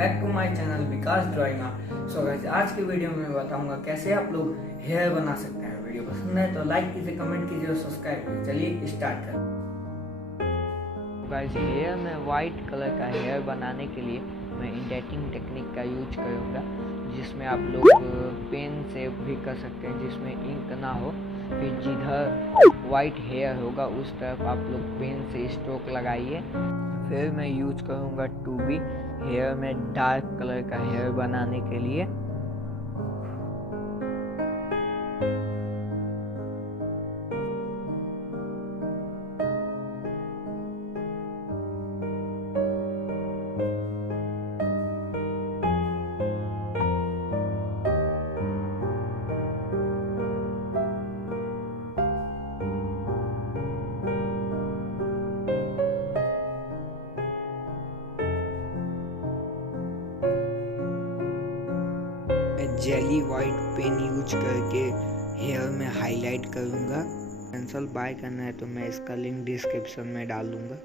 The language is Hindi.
Back to my channel Vikas drawing art. So guys, आज की वीडियो में मैं बताऊंगा कैसे आप लोग हेयर बना सकते हैं। वीडियो पसंद है तो लाइक कीजिए, कमेंट कीजिए और सब्सक्राइब कीजिए। चलिए स्टार्ट करें। गाइस, हेयर में वाइट कलर का हेयर बनाने के लिए मैं इंडेंटिंग टेक्निक का यूज करूँगा, जिसमें आप लोग पेन से भी कर सकते हैं, जिसमें इंक ना हो। फिर जिधर वाइट हेयर होगा उस तरफ आप लोग पेन से स्ट्रोक लगाइए। फिर मैं यूज करूँगा 2B हेयर में डार्क कलर का हेयर बनाने के लिए। जेली वाइट पेन यूज करके हेयर में हाईलाइट करूँगा। पेंसिल बाय करना है तो मैं इसका लिंक डिस्क्रिप्शन में डाल दूँगा।